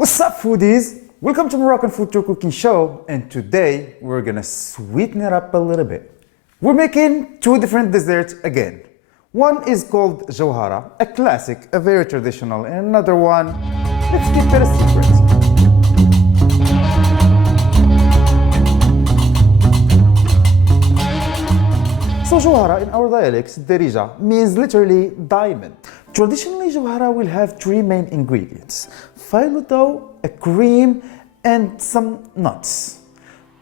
What's up, foodies? Welcome to Moroccan Food Tour Cooking Show, and today we're gonna sweeten it up a little bit. We're making two different desserts again. One is called Jawhara, a classic, a very traditional, and another one, let's keep it a secret. So Jawhara in our dialects, derija, means literally diamond. Traditionally, Jawhara will have three main ingredients: phyllo dough, a cream, and some nuts.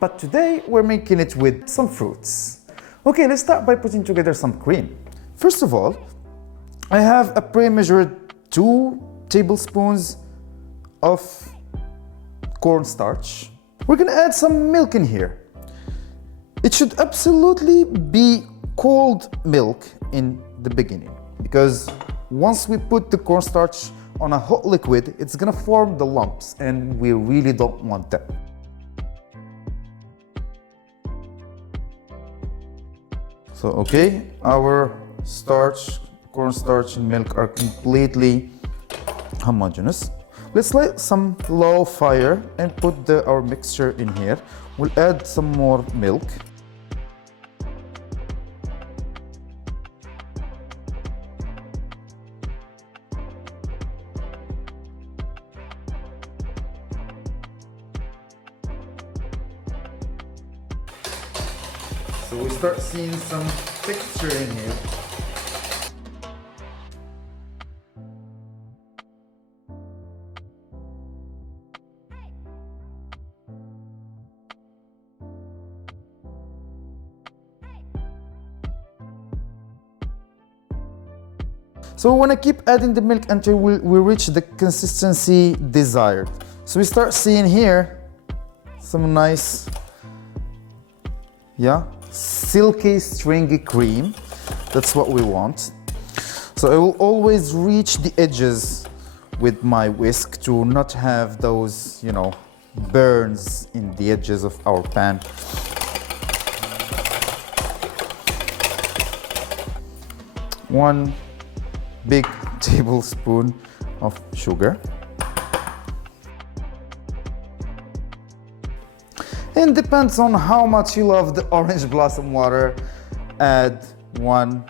But today we're making it with some fruits. Okay, let's start by putting together some cream. First of all, I have a pre-measured 2 tablespoons of cornstarch. We're gonna add some milk in here. It should absolutely be cold milk in the beginning, because once we put the cornstarch on a hot liquid, it's gonna form the lumps, and we really don't want that. So, okay, our starch, cornstarch and milk are completely homogeneous. Let's light some low fire and put our mixture in here. We'll add some more milk. So we start seeing some texture in here. So we want to keep adding the milk until we reach the consistency desired. So we start seeing here some nice, silky, stringy cream. That's what we want. So I will always reach the edges with my whisk to not have those, burns in the edges of our pan. One big tablespoon of sugar. And depends on how much you love the orange blossom water. Add 1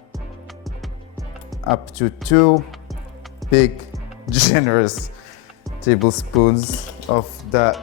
up to 2 big, generous tablespoons of that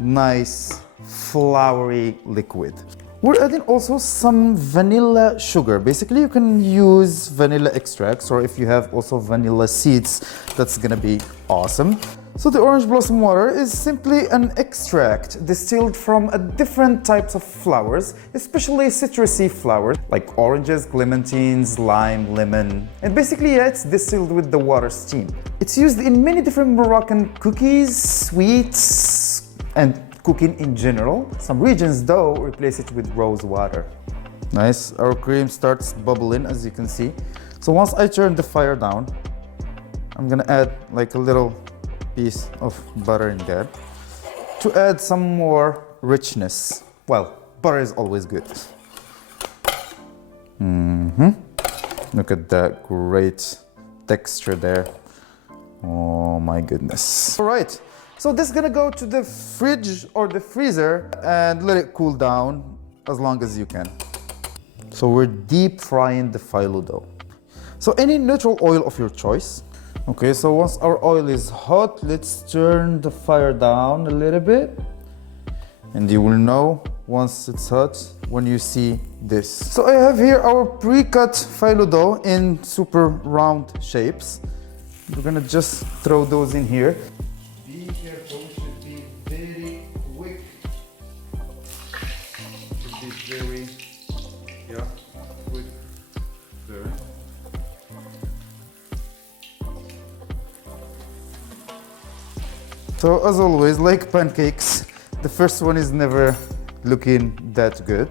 nice, flowery liquid. We're adding also some vanilla sugar. Basically, you can use vanilla extracts, or if you have also vanilla seeds, that's gonna be awesome. So the orange blossom water is simply an extract distilled from different types of flowers, especially citrusy flowers like oranges, clementines, lime, lemon. And basically, it's distilled with the water steam. It's used in many different Moroccan cookies, sweets, and cooking in general. Some regions, though, replace it with rose water. Nice, our cream starts bubbling, as you can see. So once I turn the fire down, I'm gonna add like a little piece of butter in there to add some more richness. Well, butter is always good. Look at that great texture there. Oh my goodness. All right. So this is gonna go to the fridge or the freezer and let it cool down as long as you can. So we're deep frying the phyllo dough. So any neutral oil of your choice. Okay, so once our oil is hot, let's turn the fire down a little bit. And you will know once it's hot when you see this. So I have here our pre-cut phyllo dough in super round shapes. We're gonna just throw those in here. Be careful, should be very quick. Should be very, quick burn. So as always, like pancakes, the first one is never looking that good.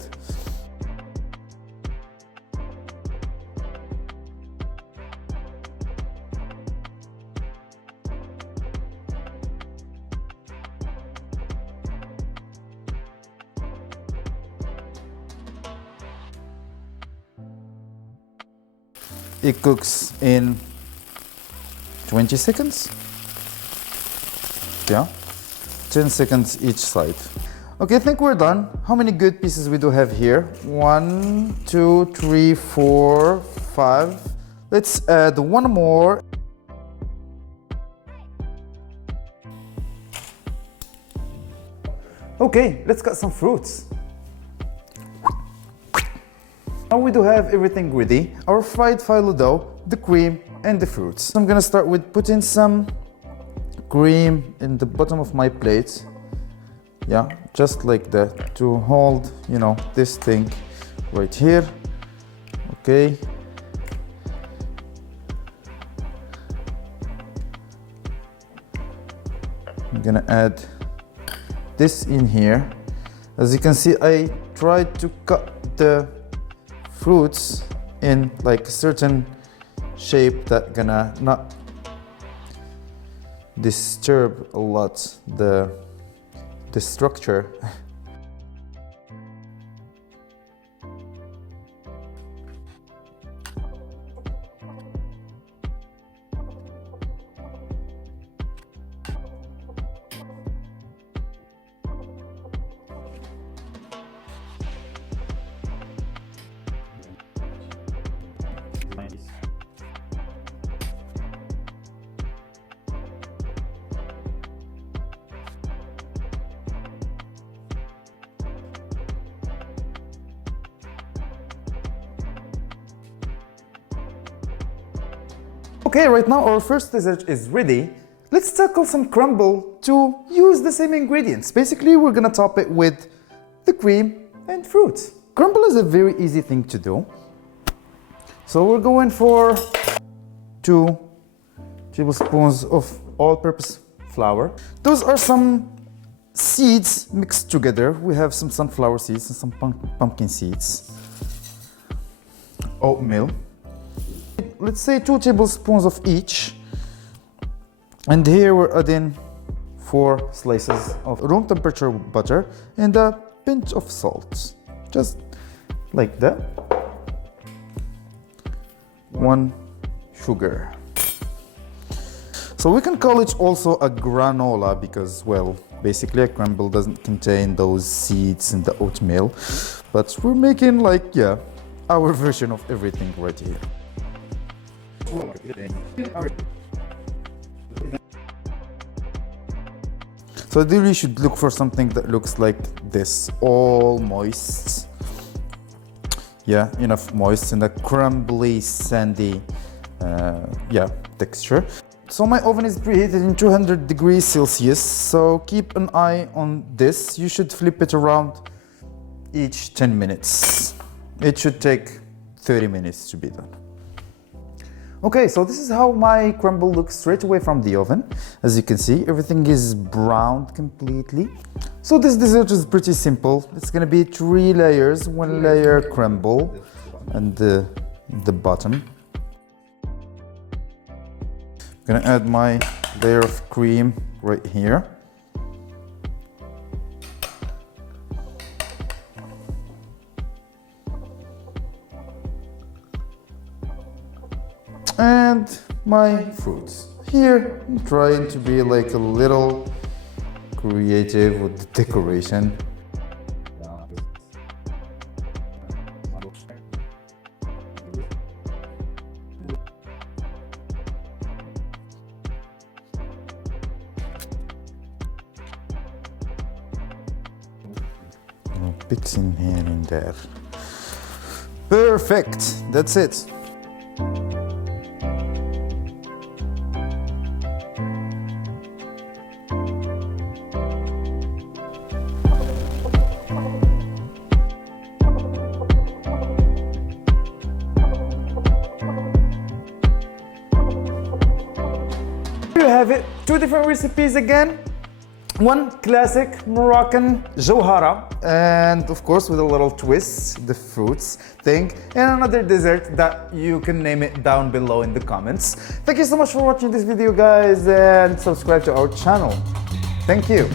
It cooks in 20 seconds. yeah, 10 seconds each side. Okay, I think we're done. How many good pieces we do have here? 1, 2, 3, 4, 5. Let's add one more. Okay, let's cut some fruits. Now we do have everything ready. Our fried phyllo dough, the cream, and the fruits. So I'm gonna start with putting some cream in the bottom of my plate. Yeah, just like that, to hold, you know, this thing right here. Okay. I'm gonna add this in here. As you can see, I tried to cut the fruits in like a certain shape that gonna not disturb a lot the structure. Okay, right now our first dessert is ready. Let's tackle some crumble to use the same ingredients. Basically, we're gonna top it with the cream and fruits. Crumble is a very easy thing to do. So we're going for 2 tablespoons of all-purpose flour. Those are some seeds mixed together. We have some sunflower seeds and some pumpkin seeds. Oatmeal. Let's say 2 tablespoons of each. And here we're adding 4 slices of room temperature butter and a pinch of salt. Just like that. 1 sugar. So we can call it also a granola because, well, basically a crumble doesn't contain those seeds in the oatmeal. But we're making like, yeah, our version of everything right here. So ideally you should look for something that looks like this, all moist. Yeah, enough moist and a crumbly, sandy, texture. So my oven is preheated in 200 degrees Celsius, so keep an eye on this. You should flip it around each 10 minutes. It should take 30 minutes to be done. Okay, so this is how my crumble looks straight away from the oven. As you can see, everything is browned completely. So this dessert is pretty simple. It's gonna be 3 layers, 1 layer crumble and the bottom. I'm gonna add my layer of cream right here. And my fruits. Here, I'm trying to be like a little creative with the decoration. Bits in here and there. Perfect, that's it. Here you have it, 2 different recipes again. One classic Moroccan Jawhara, and of course with a little twist, the fruits thing, and another dessert that you can name it down below in the comments. Thank you so much for watching this video, guys, and subscribe to our channel. Thank you.